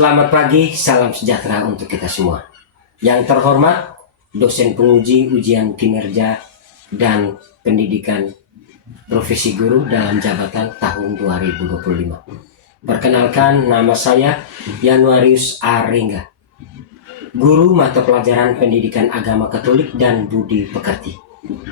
Selamat pagi, salam sejahtera untuk kita semua. Yang terhormat, dosen penguji ujian kinerja dan pendidikan profesi guru dalam jabatan tahun 2025. Perkenalkan, nama saya Yanuarius Aringga, guru mata pelajaran pendidikan agama Katolik dan budi pekerti.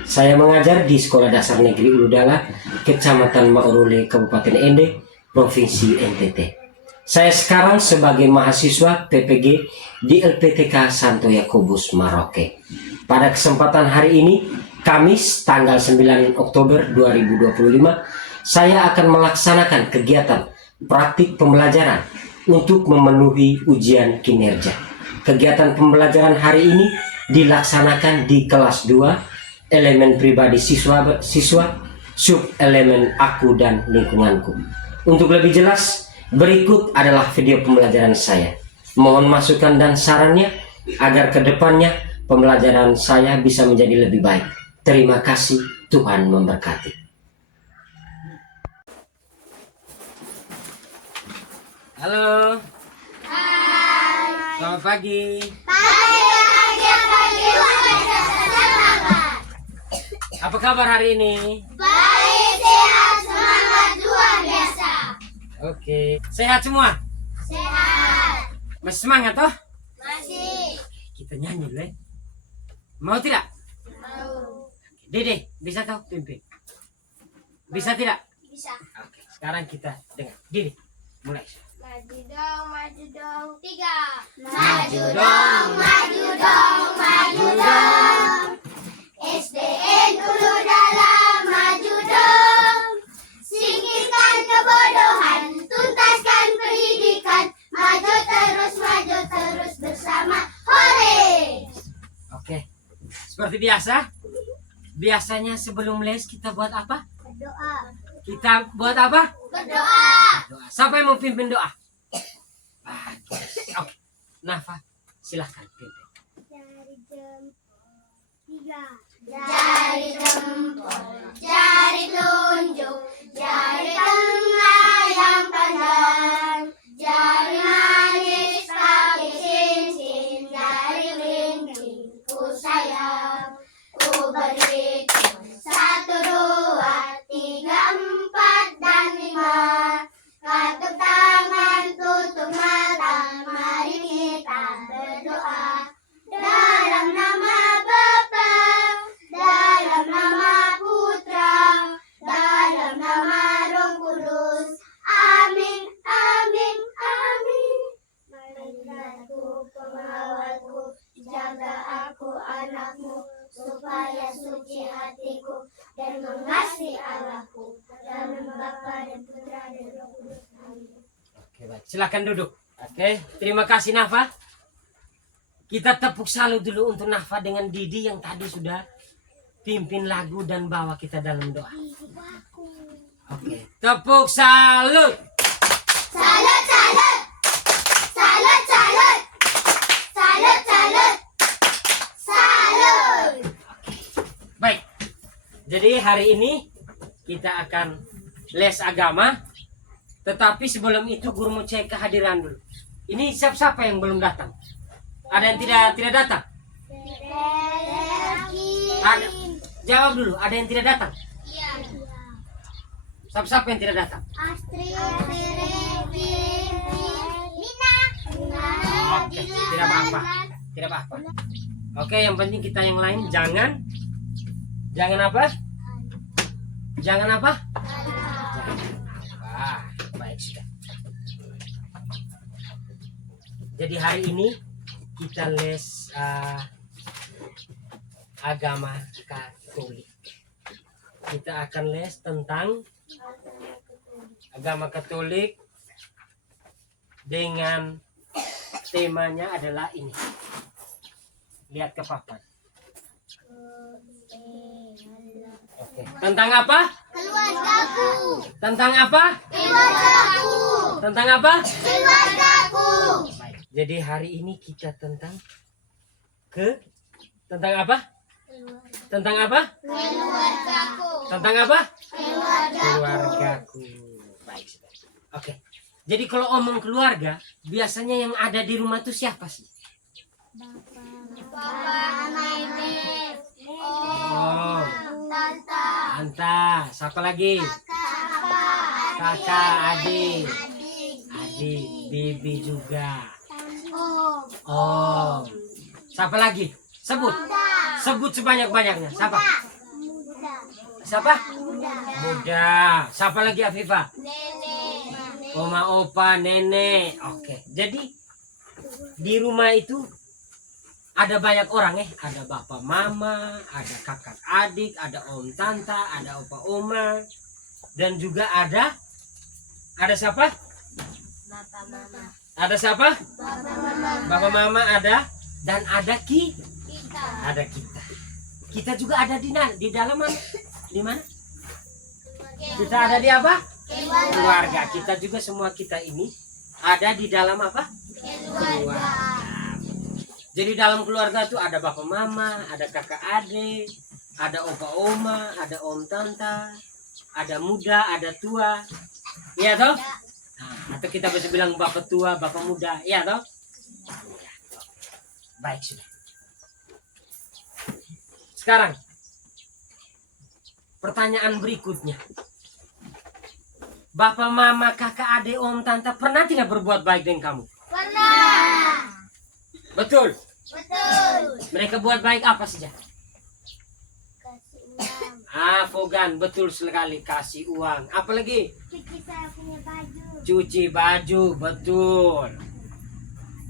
Saya mengajar di Sekolah Dasar Negeri Uludala, Kecamatan Maurole, Kabupaten Ende, Provinsi NTT. Saya sekarang sebagai mahasiswa PPG di LPTK Santo Yakobus Maroke. Pada kesempatan hari ini, Kamis tanggal 9 Oktober 2025, saya akan melaksanakan kegiatan praktik pembelajaran untuk memenuhi ujian kinerja. Kegiatan pembelajaran hari ini dilaksanakan di kelas 2, elemen pribadi siswa, sub elemen aku dan lingkunganku. Untuk lebih jelas, berikut adalah video pembelajaran saya. Mohon masukan dan sarannya agar kedepannya pembelajaran saya bisa menjadi lebih baik. Terima kasih, Tuhan memberkati. Halo. Hai. Selamat pagi. Pagi. Apa kabar hari ini? Baik, sehat, semangat, luar biasa. Oke. Sehat semua? Sehat. Masih semangat toh? Masih. Kita nyanyi dulu ya. Mau tidak? Mau. Dede, bisa kau pimpin? Bisa tidak? Bisa. Oke, sekarang kita dengar. Dede, mulai. Maju dong, 3. Maju dong, maju dong. SDN Uludala, maju dong. Singkirkan kebodohan, tuntaskan pendidikan. Maju terus bersama. Hore! Oke, seperti biasa. Biasanya sebelum les kita buat apa? Berdoa. Kita buat apa? Berdoa. Doa. Siapa yang mau pimpin doa? Bagus. Oke, Nafa, silahkan pimpin. Jari jempol, jari telunjuk, jari tengah yang panjang, jari manis pakai cincin, jari kelingking ku sayang, ku berikan 1, 2, 3, 4 dan 5. Katup tangan, tutup mata, mari kita berdoa. Dalam nama Bapa, dalam nama Putra, dalam nama Roh Kudus. Amin, amin, amin. Malaikat-Ku, pengawalku, jaga aku anakmu, supaya suci hatiku dan mengasihi Allahku. Dalam Bapa dan Putra dan Roh Kudus. Amin. Oke, baik. Silakan duduk. Oke, terima kasih Nafa. Kita tepuk salut dulu untuk Nafa dengan Didi yang tadi sudah pimpin lagu dan bawa kita dalam doa. Oke, tepuk salut. Salut, salut. Salut, salut. Salut, salut. Salut. Baik. Jadi hari ini kita akan les agama. Tetapi sebelum itu guru mau cek kehadiran dulu. Ini siapa yang belum datang? Ada yang tidak datang? Ada. Jawab dulu, ada yang tidak datang? Iya. Siapa yang tidak datang? Astrid, Nina. Oke, tidak apa-apa. Tidak apa-apa. Oke, yang penting kita yang lain jangan apa? Jangan apa? Baik sudah. Jadi hari ini kita les agama Katolik. Kita akan les tentang agama Katolik dengan temanya adalah ini. Lihat ke papan. Oke. Tentang apa? Keluargaku. Tentang apa? Keluargaku. Tentang apa? Keluargaku. Baik. Jadi hari ini kita tentang apa? Tentang apa? Keluargaku. Tentang apa? Keluargaku. Keluargaku. Baik. Oke. Jadi kalau omong keluarga, biasanya yang ada di rumah itu siapa sih? Papa, nenek, Oh, tante, Anta, siapa lagi? Kakak, adik, adik, bibi juga. om, Oh, siapa lagi? Sebut, sebut sebanyak-banyaknya. Siapa? muda, Siapa? muda, Muda. Siapa lagi Afifah? nenek, Oma, opa, nenek. Oke, jadi di rumah itu ada banyak orang ada bapak mama, ada kakak adik, ada om tante, ada opa oma, dan juga ada siapa? bapak mama, Ada siapa? bapak mama, Bapak mama ada, dan ada kita, ada kita. Kita juga ada di dalam mana? Di mana? Kita ada di apa? Keluarga. Kita juga semua kita ini ada di dalam apa? Keluarga. Jadi dalam keluarga itu ada bapak mama, ada kakak adik, ada opa oma, ada om tante, ada muda, ada tua. Iya toh? Nah, atau kita bisa bilang bapak tua, bapak muda. Iya toh? Baik sudah. Sekarang pertanyaan berikutnya. Bapak, mama, kakak, adik, om, tante pernah tidak berbuat baik dengan kamu? pernah, Betul. betul, Mereka buat baik apa saja? kasih uang, Fogan, betul sekali, kasih uang. Apalagi? cuci saya punya baju, Cuci baju, betul.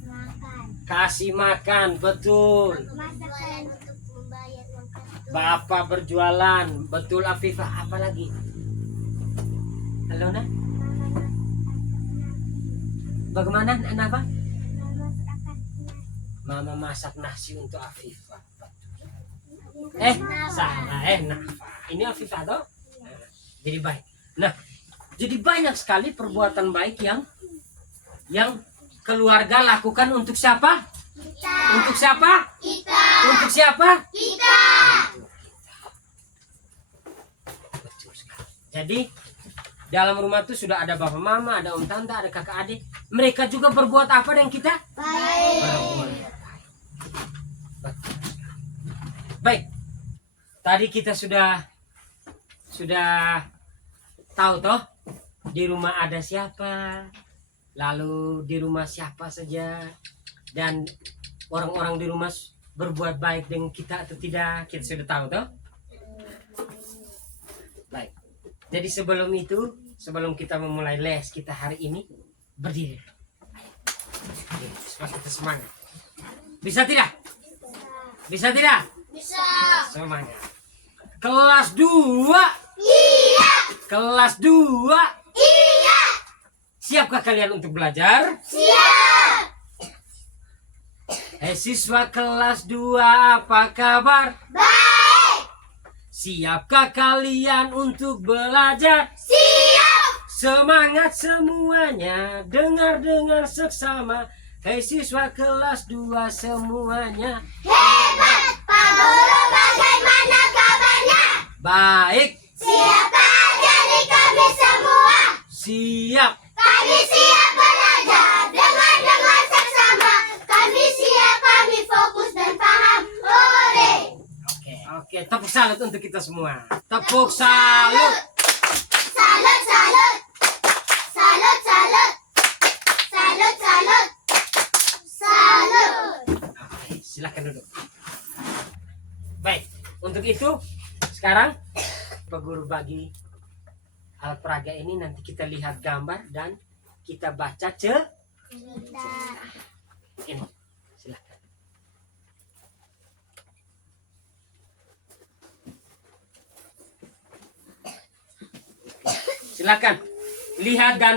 makan, Kasih makan, betul. masak saya untuk membayar uang kartu, Bapak berjualan, betul Afifah. Apalagi? Halo, Nak? Bagaimana, apa? Mama masak nasi untuk Afifah. Salah, Nafa. Ini Afifah toh? Jadi baik. Nah, jadi banyak sekali perbuatan baik yang keluarga lakukan untuk siapa? kita, Untuk siapa? kita, Untuk siapa? kita, Betul sekali. Jadi dalam rumah itu sudah ada bapak mama, ada om tante, ada kakak adik. Mereka juga berbuat apa dengan kita? baik, Berbuat baik. Baik. Tadi kita sudah tahu toh di rumah ada siapa, lalu di rumah siapa saja, dan orang-orang di rumah berbuat baik dengan kita atau tidak, kita sudah tahu toh. Baik. Jadi sebelum kita memulai les kita hari ini, berdiri. Supaya kita semangat. Bisa tidak? Bisa tidak? bisa, Semangat. Kelas 2. iya, Kelas 2. iya, Siapkah kalian untuk belajar? siap, Siswa kelas 2, apa kabar? baik, Siapkah kalian untuk belajar? siap, Semangat semuanya, dengar seksama. Hei siswa kelas 2 semuanya. hebat, Pak Guru bagaimana kabarnya? Baik, Siapa jadi kami semua? siap. Kami siap belajar, dengar seksama. Kami siap, kami fokus dan paham. Hore! Oke, tepuk salut untuk kita semua. Tepuk salut. Salut, salut. Salut, salut. Salut, salut. Salut. Oke, silakan duduk. Baik, untuk itu sekarang Pak Guru bagi alat peraga ini, nanti kita lihat gambar dan kita baca Kita. ini. Silakan. Silakan lihat dan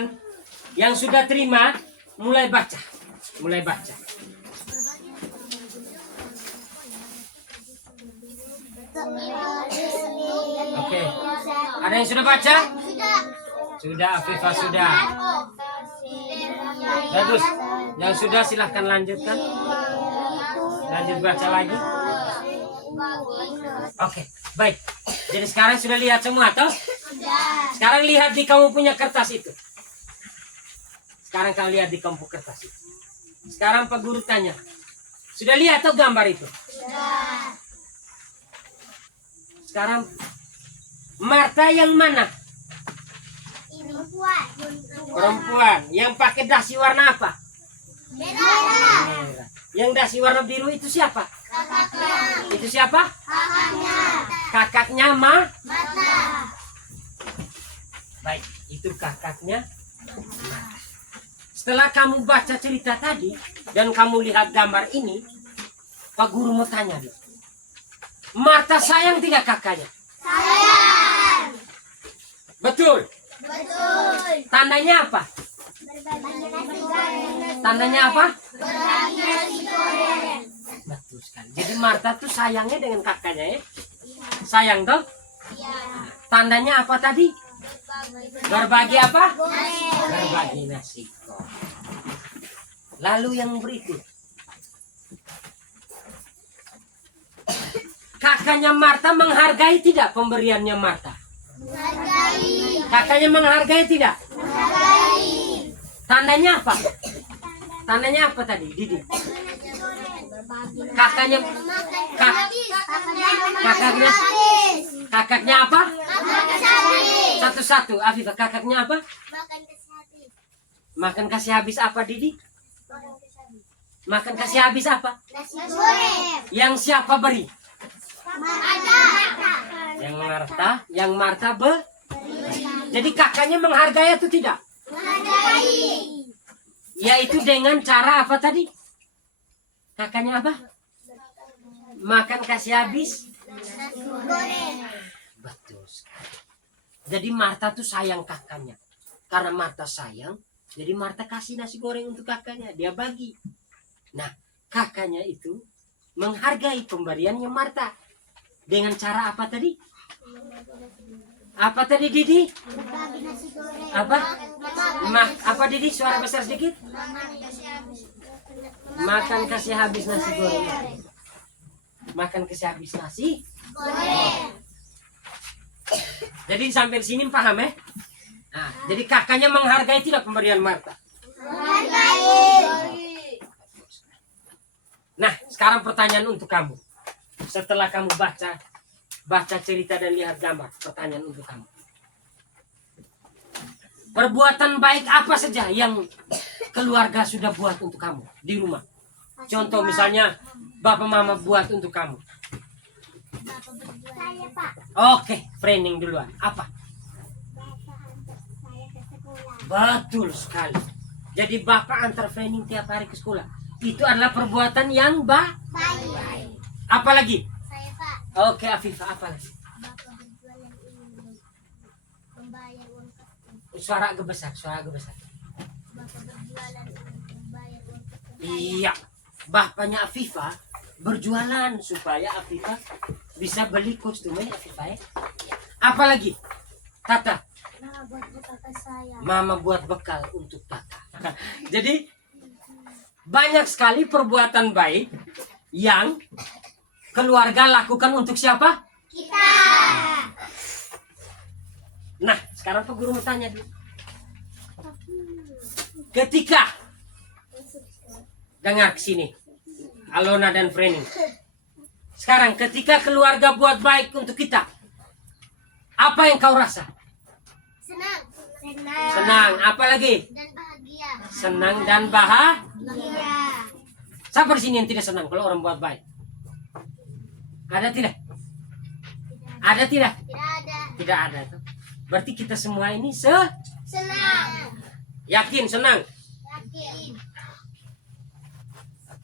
yang sudah terima mulai baca. Mulai baca. Oke. Ada yang sudah baca? Sudah. Sudah, Afifah sudah. Bagus. Yang sudah silahkan lanjutkan. Lanjut baca lagi. Oke, baik. Jadi sekarang sudah lihat semua toh? Sekarang lihat di kamu punya kertas itu. Sekarang kau lihat di kampung kertas itu. Sekarang Pak Guru tanya, sudah lihat atau gambar itu? Sudah. Sekarang Marta yang mana? Perempuan. Perempuan. Yang pakai dasi warna apa? Merah. Merah. Yang dasi warna biru itu siapa? Kakaknya. Itu siapa? Kakaknya. Kakaknya Mata. Baik, itu kakaknya. Setelah kamu baca cerita tadi dan kamu lihat gambar ini, Pak Guru mau tanya nih. Marta sayang tidak kakaknya? Sayang. Betul. Betul. Tandanya apa? Berbagi nasi goreng. Tandanya apa? Berbagi nasi goreng. Betul sekali. Jadi Marta tuh sayangnya dengan kakaknya ya? Sayang toh? Iya. Tandanya apa tadi? Berbagi apa? Goreng. Berbagi nasi goreng. Lalu yang berikut. Kakaknya Marta menghargai tidak pemberiannya Marta? Menghargai. Kakaknya menghargai tidak? Menghargai. Tandanya apa? Tandanya apa tadi, Didi? Kakaknya kakaknya kakaknya apa? Satu-satu. Afifah, kakaknya apa? Makan kasih habis apa, Didi? Makan kasih habis apa? Nasi goreng. Yang siapa beri? Ada. Yang Marta Jadi kakaknya menghargai atau tidak? Menghargai. Yaitu dengan cara apa tadi? Kakaknya apa? Makan kasih habis. Nasi goreng. Betul sekali. Jadi Marta tuh sayang kakaknya. Karena Marta sayang, jadi Marta kasih nasi goreng untuk kakaknya. Dia bagi. Nah, kakaknya itu menghargai pemberiannya Marta. Dengan cara apa tadi? Apa tadi, Didi? Berbagi nasi goreng. Apa? Apa, Didi? Suara besar sedikit. Makan kasih habis nasi goreng. Makan kasih habis nasi Goreng. Jadi sampai sini paham ya? Nah, jadi kakaknya menghargai tidak pemberian Marta? Menghargai. Nah, sekarang pertanyaan untuk kamu. Setelah kamu baca cerita dan lihat gambar, pertanyaan untuk kamu. Perbuatan baik apa saja yang keluarga sudah buat untuk kamu di rumah? Contoh misalnya bapak mama buat untuk kamu. Saya, Pak. Oke, framing duluan. Apa? Bapak antar saya ke sekolah. Betul sekali. Jadi bapak antar framing tiap hari ke sekolah. Itu adalah perbuatan yang baik. Apalagi? Saya, Pak. Oke, Afifah, apa lagi? Bapak berjualan ini membayar uang kaskus. Suara agak besar. Bapak berjualan untuk membayar uang kaskus. Iya, bapaknya Afifah berjualan supaya Afifah bisa beli kostumnya Afifah ya. Apalagi? Tata, Nah, buat bekal ke saya. mama buat bekal untuk Tata. Jadi banyak sekali perbuatan baik yang keluarga lakukan untuk siapa? Kita. Nah, sekarang Pak Guru mau tanya dulu. Ketika dengar sini, Alona dan Frenny. Sekarang ketika keluarga buat baik untuk kita, apa yang kau rasa? Senang. Senang. Apa lagi? Dan bahagia. Senang dan bahagia. Bahagia. Siapa di sini yang tidak senang kalau orang buat baik? Ada tidak? Ada tidak? Tidak ada. Tidak ada. Berarti kita semua ini Senang. yakin senang. Yakin.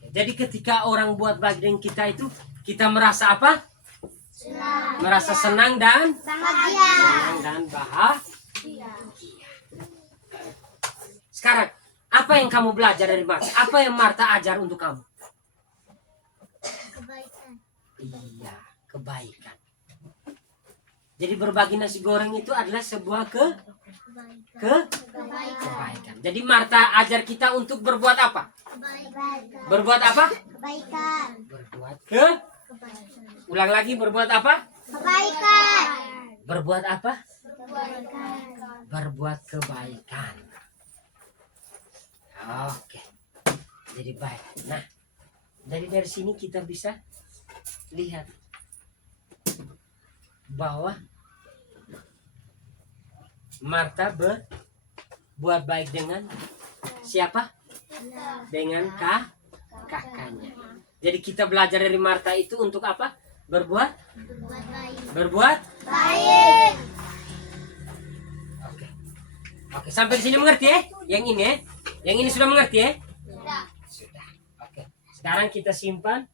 Jadi ketika orang buat baik dengan kita itu, kita merasa apa? Senang. Merasa senang dan Bahagia. bahagia. Sekarang, apa yang kamu belajar dari Marta? Apa yang Marta ajar untuk kamu? Kebaikan. Iya, kebaikan. Jadi berbagi nasi goreng itu adalah sebuah kebaikan. Jadi Marta ajar kita untuk berbuat apa? Kebaikan. Berbuat apa? Kebaikan. Berbuat Kebaikan. Ulang lagi, berbuat apa? Kebaikan. Berbuat apa? Kebaikan. Berbuat kebaikan. Oke. Jadi baik. Nah, dari sini kita bisa lihat bahwa Marta berbuat baik dengan siapa? Dengan kakaknya. Jadi kita belajar dari Marta itu untuk apa? Berbuat Baik. Oke. Oke, sampai di sini mengerti ya? Yang ini ya? Yang ini sudah mengerti ya? Sudah. Oke. Sekarang kita simpan.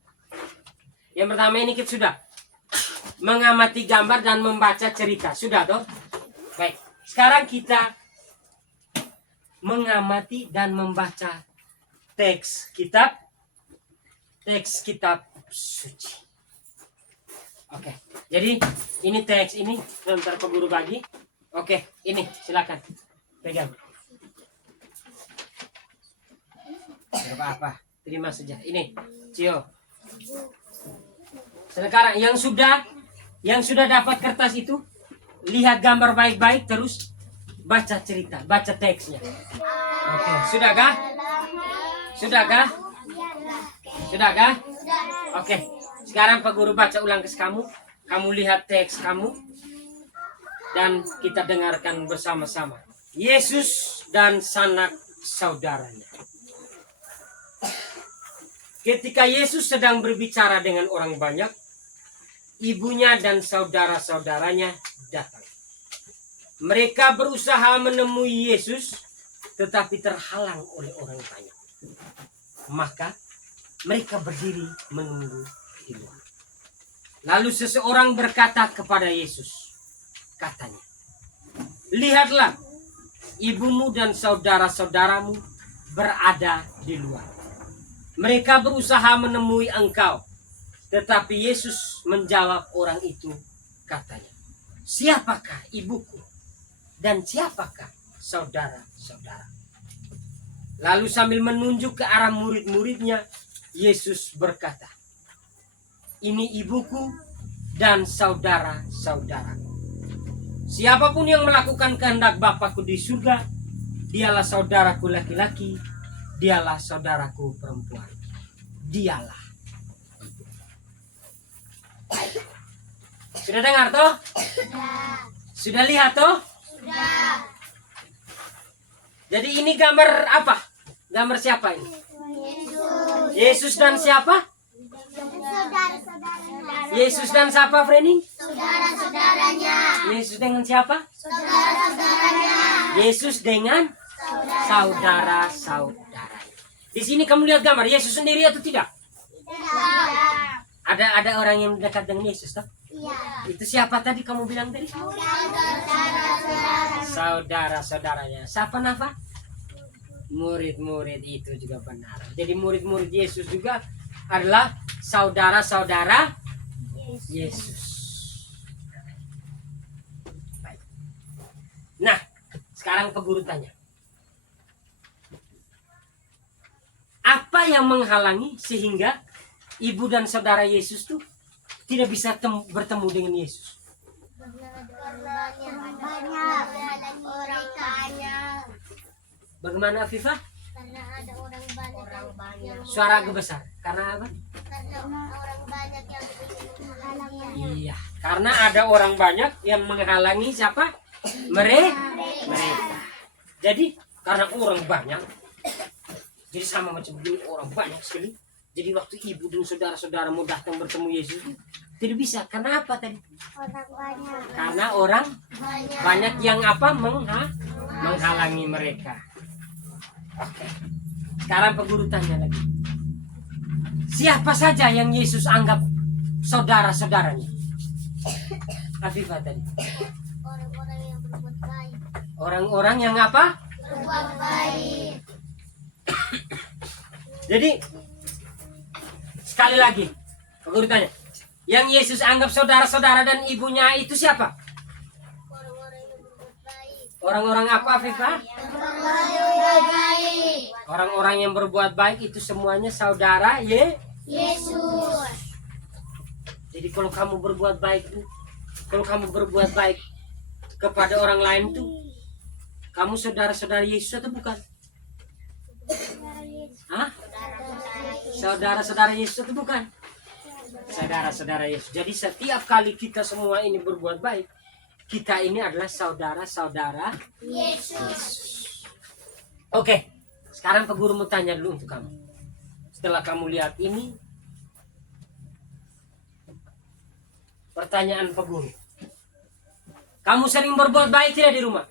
Yang pertama ini kita sudah mengamati gambar dan membaca cerita. Sudah toh? Baik. Sekarang kita mengamati dan membaca teks kitab suci. Oke. Jadi ini teks ini sebentar Pak Guru bagi. Oke, ini silakan. Pegang. Tidak apa-apa. Terima saja. Ini, Cio. Sekarang yang sudah dapat kertas itu, lihat gambar baik-baik terus baca cerita, baca teksnya. Oke, sudahkah? Sudahkah? Sudahkah? Oke. Sekarang Pak Guru baca ulang ke kamu. Kamu lihat teks kamu dan kita dengarkan bersama-sama. Yesus dan sanak saudaranya. Ketika Yesus sedang berbicara dengan orang banyak, ibunya dan saudara-saudaranya datang. Mereka berusaha menemui Yesus, tetapi terhalang oleh orang banyak. Maka mereka berdiri menunggu di luar. Lalu seseorang berkata kepada Yesus, katanya, lihatlah, ibumu dan saudara-saudaramu berada di luar. Mereka berusaha menemui engkau. Tetapi Yesus menjawab orang itu, katanya, siapakah ibuku dan siapakah saudara-saudara? Lalu sambil menunjuk ke arah murid-muridnya, Yesus berkata, ini ibuku dan saudara-saudaraku. Siapapun yang melakukan kehendak Bapakku di surga, dialah saudaraku laki-laki, dialah saudaraku perempuan. Dialah. Sudah dengar toh? Sudah lihat toh? Sudah. Jadi ini gambar apa? Gambar siapa ini? Yesus dan siapa? Yesus dan siapa, Frenny? Saudara-saudaranya. Yesus dengan siapa? Saudara-saudaranya. Yesus dengan saudara-saudaranya. Di sini kamu lihat gambar Yesus sendiri atau tidak? Tidak. Ada orang yang dekat dengan Yesus toh? Iya. Itu siapa tadi kamu bilang tadi? Saudara-saudaranya. Saudara-saudaranya. Siapa Nafa? Murid-murid itu juga benar. Jadi murid-murid Yesus juga adalah saudara-saudara Yesus. Baik. Nah, sekarang Pak Guru tanya. Apa yang menghalangi sehingga ibu dan saudara Yesus tuh tidak bisa bertemu dengan Yesus? Banyak orang banyak. Bagaimana Afifah? Karena ada orang banyak. Suara agak besar. Karena apa? Karena orang banyak yang menghalangi. Iya, karena ada orang banyak yang menghalangi siapa? Mereka. Jadi karena orang banyak, jadi sama macam begini, orang banyak sekali. Jadi waktu ibu dan saudara-saudara mau datang bertemu Yesus, tidak bisa. Karena apa tadi? Orang banyak. Karena orang banyak yang apa? Menghalangi mereka. Oke. Sekarang Pak Guru tanya lagi. Siapa saja yang Yesus anggap saudara-saudaranya? Afifah tadi. Orang-orang yang berbuat baik. Orang-orang yang apa? Berbuat baik. Jadi sekali lagi Pak Guru tanya. Yang Yesus anggap saudara-saudara dan ibunya itu siapa? Orang-orang yang berbuat baik. Orang-orang apa Afifah? Orang-orang yang berbuat baik itu semuanya saudara Yesus. Jadi kalau kamu berbuat baik, kepada orang lain tuh, kamu saudara-saudara Yesus atau bukan? Hah? Saudara-saudara Yesus itu bukan? Saudara-saudara Yesus. Jadi setiap kali kita semua ini berbuat baik, kita ini adalah saudara-saudara Yesus. Oke, sekarang Pak Guru mau tanya dulu untuk kamu. Setelah kamu lihat ini, pertanyaan Pak Guru. Kamu sering berbuat baik tidak di rumah?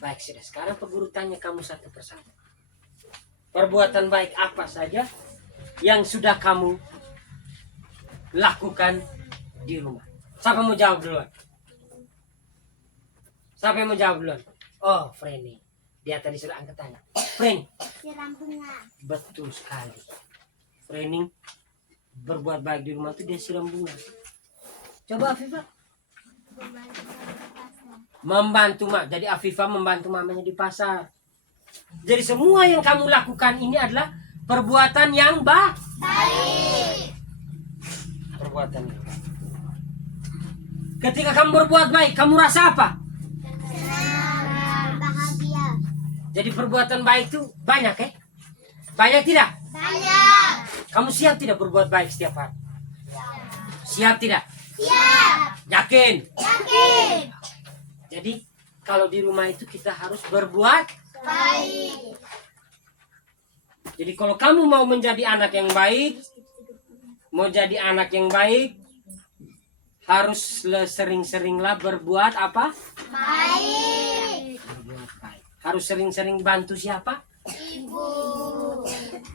Baik, sudah. Sekarang Pak Guru tanya kamu satu persatu. Perbuatan baik apa saja yang sudah kamu lakukan di rumah? Siapa mau jawab duluan? Siapa yang mau jawab duluan? Oh, Freni. Dia tadi sudah angkat tanya. Freni. Siram bunga. Betul sekali. Freni berbuat baik di rumah itu dia siram bunga. Coba Afifah. Membantu mak. Jadi Afifah membantu mamanya di pasar. Jadi semua yang kamu lakukan ini adalah perbuatan yang baik. Perbuatan yang baik. Ketika kamu berbuat baik, kamu rasa apa? Senang, bahagia. Jadi perbuatan baik itu banyak Banyak tidak? Banyak. Kamu siap tidak berbuat baik setiap hari? Siap tidak? Siap. Yakin? Yakin. Jadi kalau di rumah itu kita harus berbuat. Baik. Jadi kalau kamu mau menjadi anak yang baik, harus sering-seringlah berbuat apa? Baik. Berbuat baik. Harus sering-sering bantu siapa? Ibu.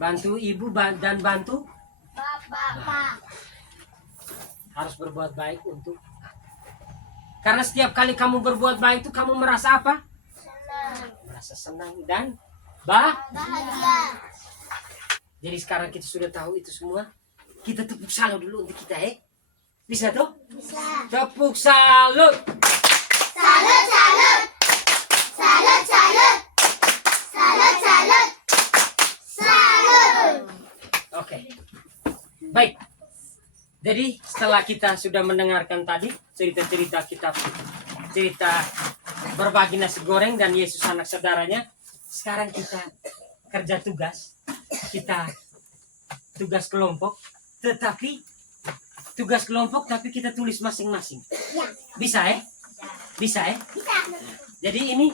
Bantu ibu dan bantu. Bapak. Harus berbuat baik untuk. Karena setiap kali kamu berbuat baik itu kamu merasa apa? Senang. Merasa senang dan Bahagia. Jadi sekarang kita sudah tahu itu semua. Kita tepuk salut dulu untuk kita Bisa tuh? Bisa. Tepuk salut. Salut, salut. Salut, salut. Salut, salut. Salut. Oke. Baik. Jadi setelah kita sudah mendengarkan tadi cerita-cerita berbagi nasi goreng dan Yesus anak saudaranya, sekarang kita kerja tugas, kita tugas kelompok, tapi kita tulis masing-masing. Ya. Bisa Bisa Bisa. Jadi ini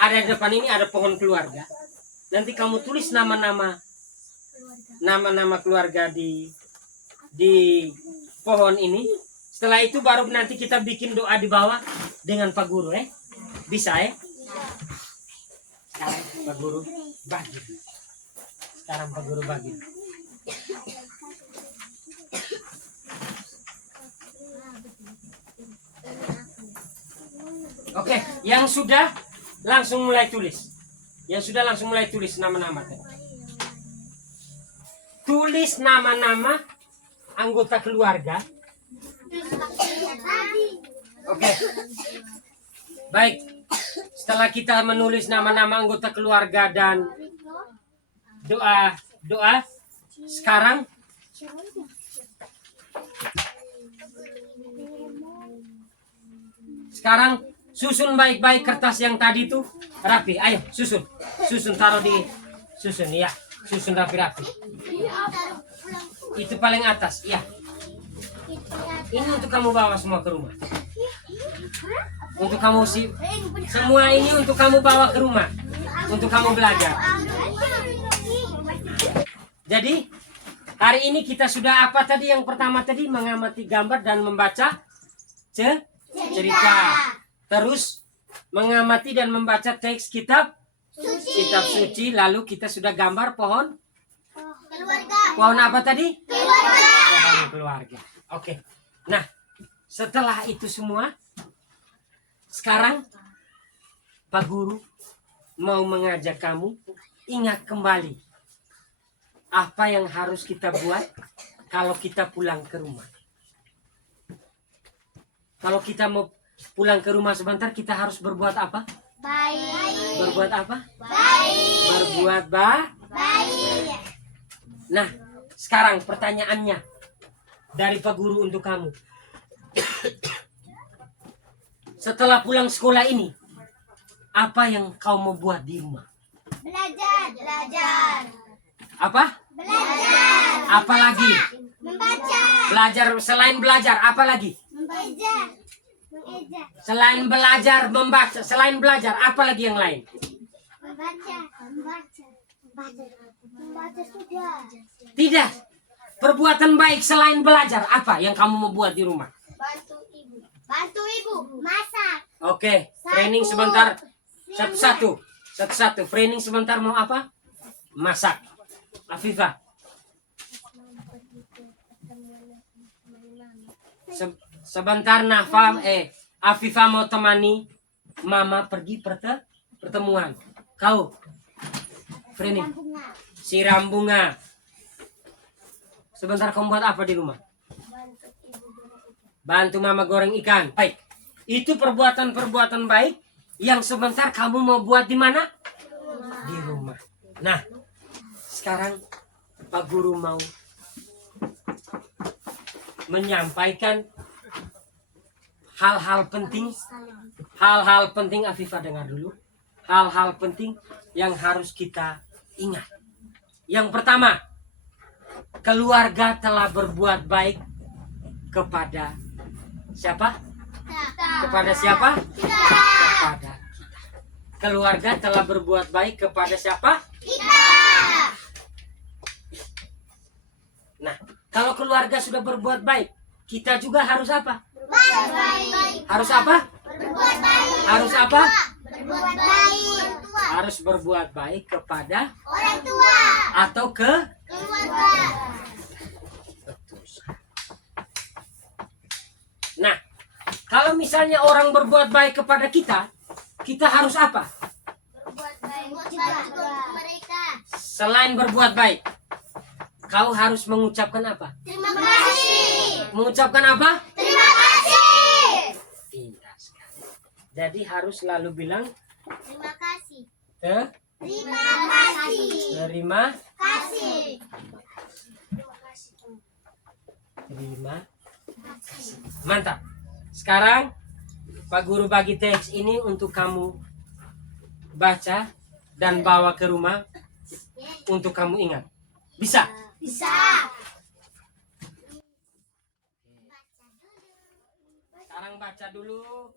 ada di depan ini ada pohon keluarga. Nanti kamu tulis nama-nama keluarga di pohon ini. Setelah itu baru nanti kita bikin doa di bawah dengan Pak Guru Bisa Sekarang Pak Guru bagi. Oke, yang sudah langsung mulai tulis. Nama-nama. Tulis nama-nama anggota keluarga. Oke. Baik. Setelah kita menulis nama-nama anggota keluarga dan doa, sekarang susun baik-baik kertas yang tadi itu rapi. Ayo, susun taruh di ya. Susun rapi-rapi. Itu paling atas, ya. Ini untuk kamu bawa semua ke rumah. Untuk kamu semua ini untuk kamu bawa ke rumah. Untuk kamu belajar. Jadi hari ini kita sudah apa tadi? Yang pertama tadi mengamati gambar dan membaca cerita. Terus mengamati dan membaca teks kitab suci. Lalu kita sudah gambar pohon. Pohon apa tadi? Pohon keluarga. Oke. Nah, setelah itu semua, sekarang Pak Guru mau mengajak kamu ingat kembali apa yang harus kita buat kalau kita pulang ke rumah. Kalau kita mau pulang ke rumah sebentar, kita harus berbuat apa? Baik. Berbuat apa? Baik. Berbuat Baik. Nah, sekarang pertanyaannya dari Pak Guru untuk kamu. Setelah pulang sekolah ini, apa yang kau mau buat di rumah? Belajar. Belajar. Apa? Belajar. Apa lagi? Membaca. Belajar, selain belajar, apa lagi? Mengeja. Mengeja. Selain belajar, membaca, selain belajar, apa lagi yang lain? Membaca. Membaca. Membaca. Membaca sudah. Tidak. Perbuatan baik selain belajar, apa yang kamu mau buat di rumah? Bantu ibu. Bantu ibu. Masak. Oke, training sebentar. Satu-satu. Training sebentar mau apa? Masak. Afifah. Sebentar Nafa, Afifah mau temani Mama pergi pertemuan. Kau, training. Bunga. Siram bunga. Sebentar kamu buat apa di rumah? Bantu ibu goreng ikan. Bantu Mama goreng ikan. Baik. Itu perbuatan-perbuatan baik yang sebentar kamu mau buat di mana? Di rumah. Nah, sekarang Pak Guru mau menyampaikan hal-hal penting. Hal-hal penting, Afifah dengar dulu. Hal-hal penting yang harus kita ingat. Yang pertama, keluarga telah berbuat baik kepada siapa? Kepada siapa? Kepada kita. Keluarga telah berbuat baik kepada siapa? Kita. Nah, kalau keluarga sudah berbuat baik, kita juga harus apa? Baik. Harus apa? Berbuat baik. Harus apa? Berbuat baik. Harus berbuat baik kepada Orang tua. atau ke Keluarga. Nah, kalau misalnya orang berbuat baik kepada kita, kita harus apa? Berbuat baik untuk mereka. Selain berbuat baik, kau harus mengucapkan apa? Terima kasih. Mengucapkan apa? Terima kasih. Pintar sekali. Jadi harus selalu bilang Terima kasih. terima Terima kasih. terima. Mantap. Sekarang Pak Guru bagi teks ini untuk kamu baca dan bawa ke rumah untuk kamu ingat. Bisa? Bisa. Sekarang baca dulu.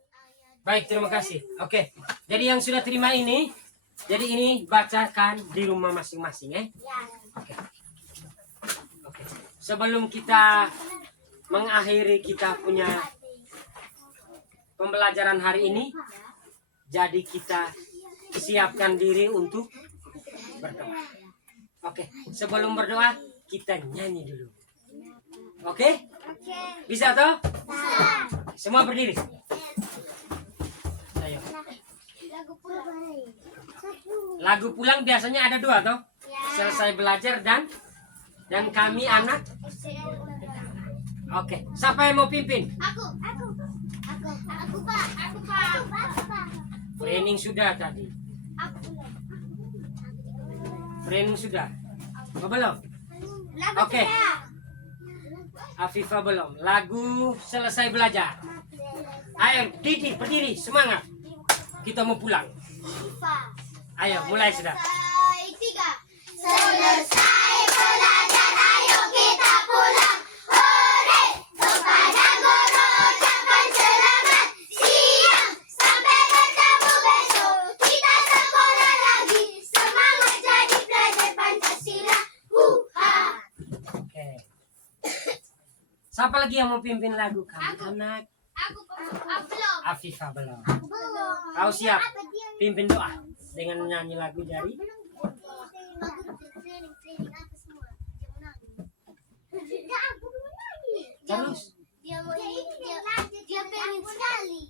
Baik, terima kasih. Oke. Jadi yang sudah terima ini, jadi ini bacakan di rumah masing-masing ya. Oke. Oke. Sebelum kita mengakhiri kita punya pembelajaran hari ini, jadi kita siapkan diri untuk berdoa. Oke, sebelum berdoa kita nyanyi dulu. Oke? Bisa toh? Semua berdiri. Ayo. Lagu pulang. Lagu pulang biasanya ada dua toh? Selesai belajar dan kami anak. Oke, siapa yang mau pimpin? Aku, Pak. Training sudah tadi. Training sudah. Oh, belum? Oke. Afifah belum. Lagu selesai belajar. Ayo, Didi, berdiri, semangat. Kita mau pulang. Ayo, mulai sudah. Selesai belajar, ayo kita pulang. Hore, kepada guru ucapkan selamat siang. Sampai bertemu besok, kita sekolah lagi. Semangat jadi pelajar Pancasila. Oke. Siapa lagi yang mau pimpin lagu kamu? Anak Aku belum. Afifah belum. Belum. Kau siap? Pimpin doa dengan nyanyi lagu dari terus. Dia pengen sekali.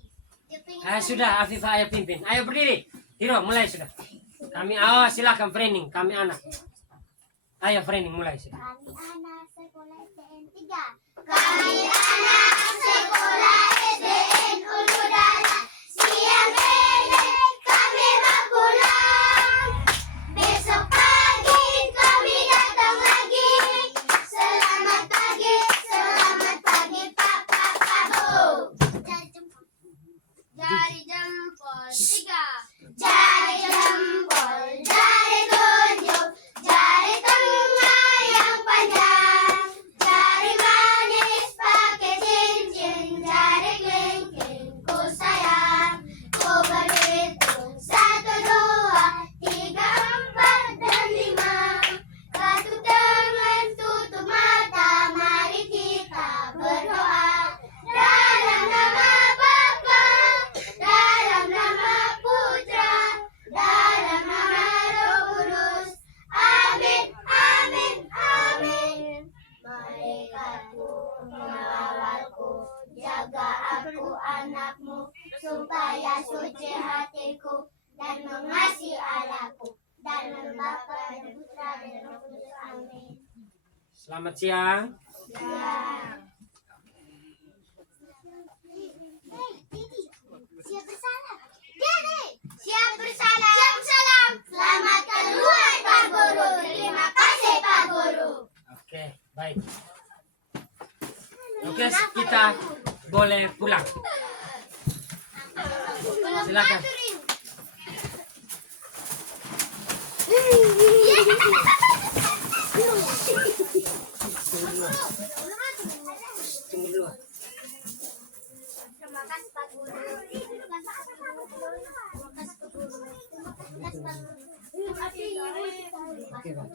Sudah, Afifah ayo pimpin. Ayo berdiri. Hiro, mulai sudah. Kami silakan training. Kami anak. Ayo training mulai sudah. Kami anak sekolah SDN 3. Kami anak sekolah SDN Ulu Dara. Siang ini kami mau pulang. Besok pagi kami datang lagi. Selamat pagi Pak Bu. Jari jempol 3. Jari jempol, jari anakmu, supaya suci hatiku dan mengasihi Allahku dan Bapa dan Putra dan Roh Kudus. Amin. Selamat siang. Siap bersalam. Dede, siap bersalam. Siap bersalam. Selamat keluar Pak Guru. Terima kasih Pak Guru. Oke, baik. Oke, kita boleh pulang. Silakan. Tunggu dulu. Terima kasih Pak Guru. Terima kasih Pak Guru. Terima kasih Pak Guru. Terima kasih Pak Guru. Oke, baik.